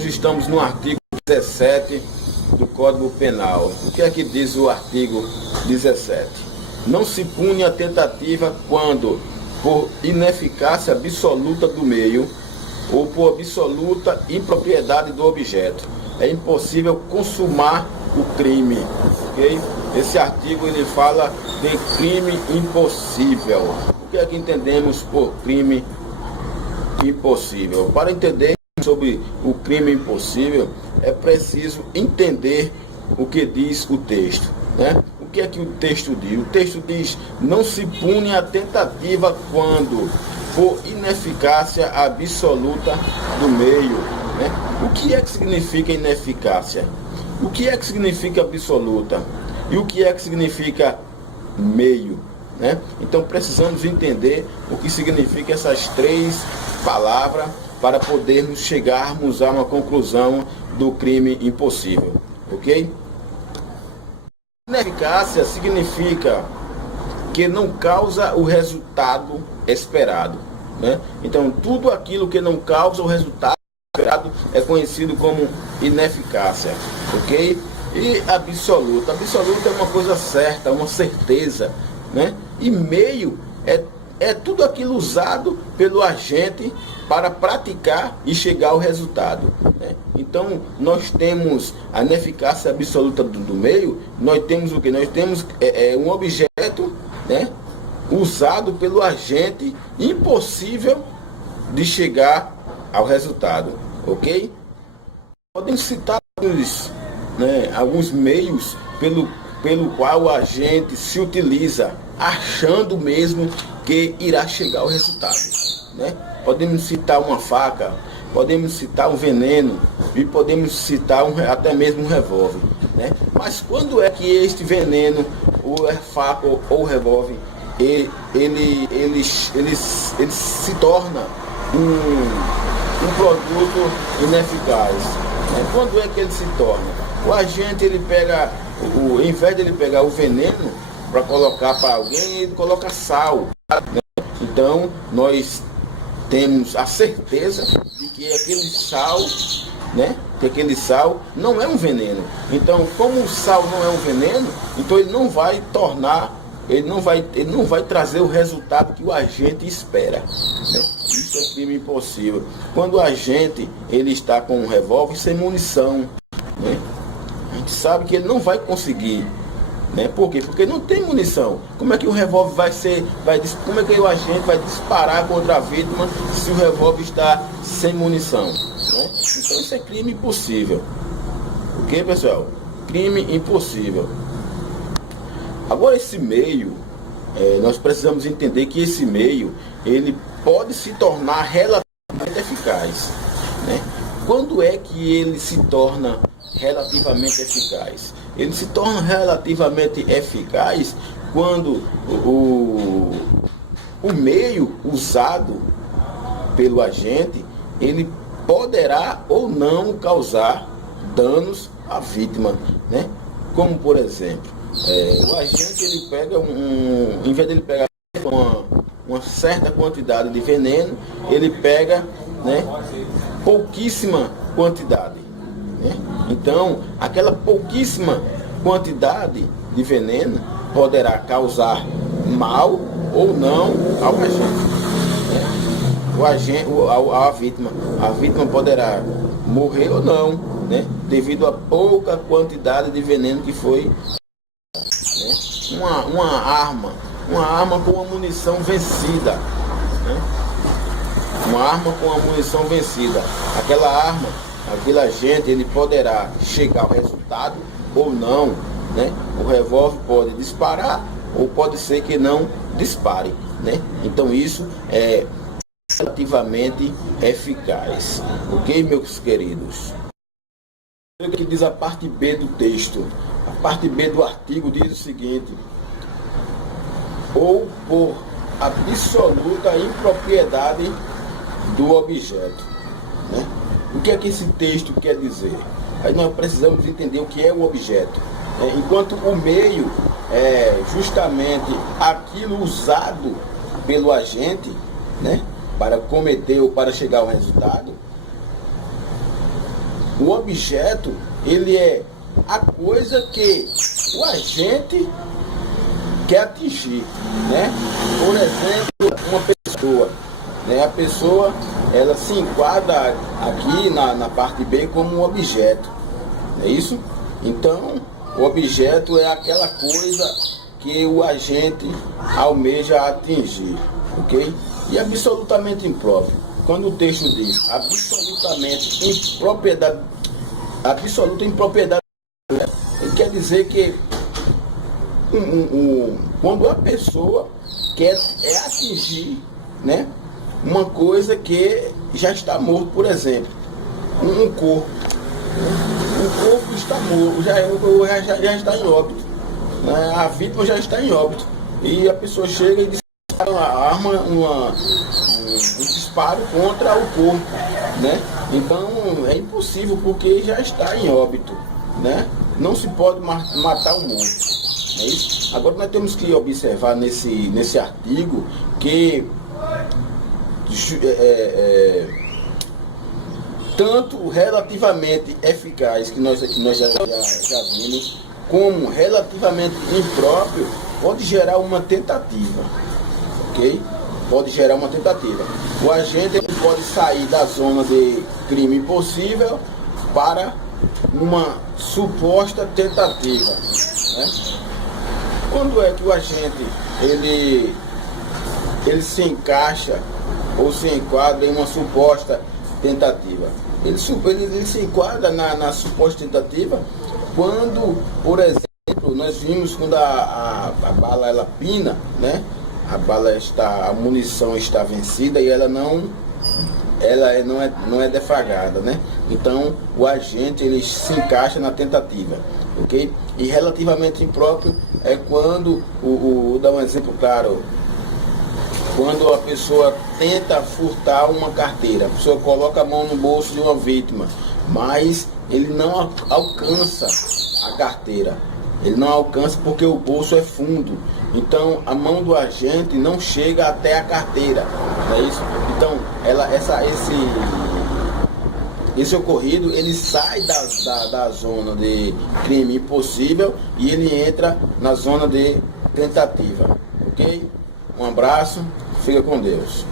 hoje estamos no artigo 17 do Código Penal. O que é que diz o artigo 17? Não se pune a tentativa quando, por ineficácia absoluta do meio ou por absoluta impropriedade do objeto, é impossível consumar o crime. Okay? Esse artigo ele fala de crime impossível. O que é que entendemos por crime impossível? Para entender sobre o crime impossível, é preciso entender o que diz o texto, né? O que é que o texto diz? O texto diz: não se pune a tentativa quando por ineficácia absoluta do meio, né? O que é que significa ineficácia? O que é que significa absoluta? E o que é que significa meio, né? Então precisamos entender o que significa essas três palavras para podermos chegarmos a uma conclusão do crime impossível, ok? Ineficácia significa que não causa o resultado esperado, né? Então tudo aquilo que não causa o resultado esperado é conhecido como ineficácia, ok? E absoluta é uma coisa certa, uma certeza, né? E meio é tudo aquilo usado pelo agente para praticar e chegar ao resultado, né? Então nós temos a ineficácia absoluta do meio. Nós temos o que? Nós temos um objeto, né, usado pelo agente, impossível de chegar ao resultado, ok? Podemos citar alguns meios pelo qual o agente se utiliza, achando mesmo que irá chegar ao resultado, né? Podemos citar uma faca, podemos citar um veneno e podemos citar até mesmo um revólver, né? Mas quando é que este veneno, ou a faca ou o revólver, ele se torna um produto ineficaz, né? Quando é que ele se torna? O agente ele pega, em vez de ele pegar o veneno para colocar para alguém, ele coloca sal, né? Então nós temos a certeza de que aquele sal, né, que aquele sal não é um veneno. Então, como o sal não é um veneno, então ele não vai trazer o resultado que o agente espera, né? Isso é crime impossível. Quando o agente ele está com um revólver sem munição, né, a gente sabe que ele não vai conseguir, né? Por quê? Porque não tem munição. Como é que o revólver como é que o agente vai disparar contra a vítima se o revólver está sem munição, né? Então isso é crime impossível, ok, pessoal? Crime impossível. Agora esse meio, nós precisamos entender que esse meio ele pode se tornar relativamente eficaz, né? Quando é que ele se torna relativamente eficaz? Ele se torna relativamente eficaz quando o meio usado pelo agente ele poderá ou não causar danos à vítima, né? Como por exemplo, o agente ele pega em vez de ele pegar uma certa quantidade de veneno, ele pega, né, pouquíssima quantidade, né? Então, aquela pouquíssima quantidade de veneno poderá causar mal ou não ao agente, né? A vítima poderá morrer ou não, né, devido a pouca quantidade de veneno que foi, né? Uma arma com a munição vencida, né? Uma arma com a munição vencida. Aquela arma, aquele agente, ele poderá chegar ao resultado ou não, né? O revólver pode disparar ou pode ser que não dispare, né? Então isso é relativamente eficaz, ok, meus queridos? O que diz a parte B do texto? A parte B do artigo diz o seguinte: ou por absoluta impropriedade do objeto, né? O que é que esse texto quer dizer? Aí nós precisamos entender o que é o objeto, né? Enquanto o meio é justamente aquilo usado pelo agente, né, para cometer ou para chegar ao resultado, O objeto, ele é a coisa que o agente quer atingir, né? Por exemplo, uma pessoa, né? A pessoa, ela se enquadra aqui na parte B como um objeto, não é isso? Então, o objeto é aquela coisa que o agente almeja atingir, ok? E absolutamente impróprio. Quando o texto diz absolutamente impropriedade, absoluta impropriedade, ele quer dizer que quando a pessoa quer atingir, né, uma coisa que já está morto, por exemplo, um corpo. O corpo está morto, já está em óbito, né? A vítima já está em óbito. E a pessoa chega e arma um disparo contra o corpo, né? Então é impossível porque já está em óbito, né? Não se pode matar o morto. É isso? Agora nós temos que observar nesse artigo que tanto relativamente eficaz, que nós já vimos, como relativamente impróprio, pode gerar uma tentativa, ok? Pode gerar uma tentativa. O agente ele pode sair da zona de crime impossível para uma suposta tentativa, né? Quando é que o agente ele se encaixa ou se enquadra em uma suposta tentativa? Ele se enquadra na suposta tentativa quando, por exemplo, nós vimos quando a bala ela pina, né? A munição está vencida e ela não é defragada, né? Então o agente ele se encaixa na tentativa, ok? E relativamente impróprio é quando, vou dar um exemplo claro, quando a pessoa tenta furtar uma carteira, a pessoa coloca a mão no bolso de uma vítima, mas ele não alcança a carteira, ele não alcança porque o bolso é fundo, então a mão do agente não chega até a carteira, não é isso? Então esse ocorrido ele sai da zona de crime impossível e ele entra na zona de tentativa, ok? Um abraço, fica com Deus.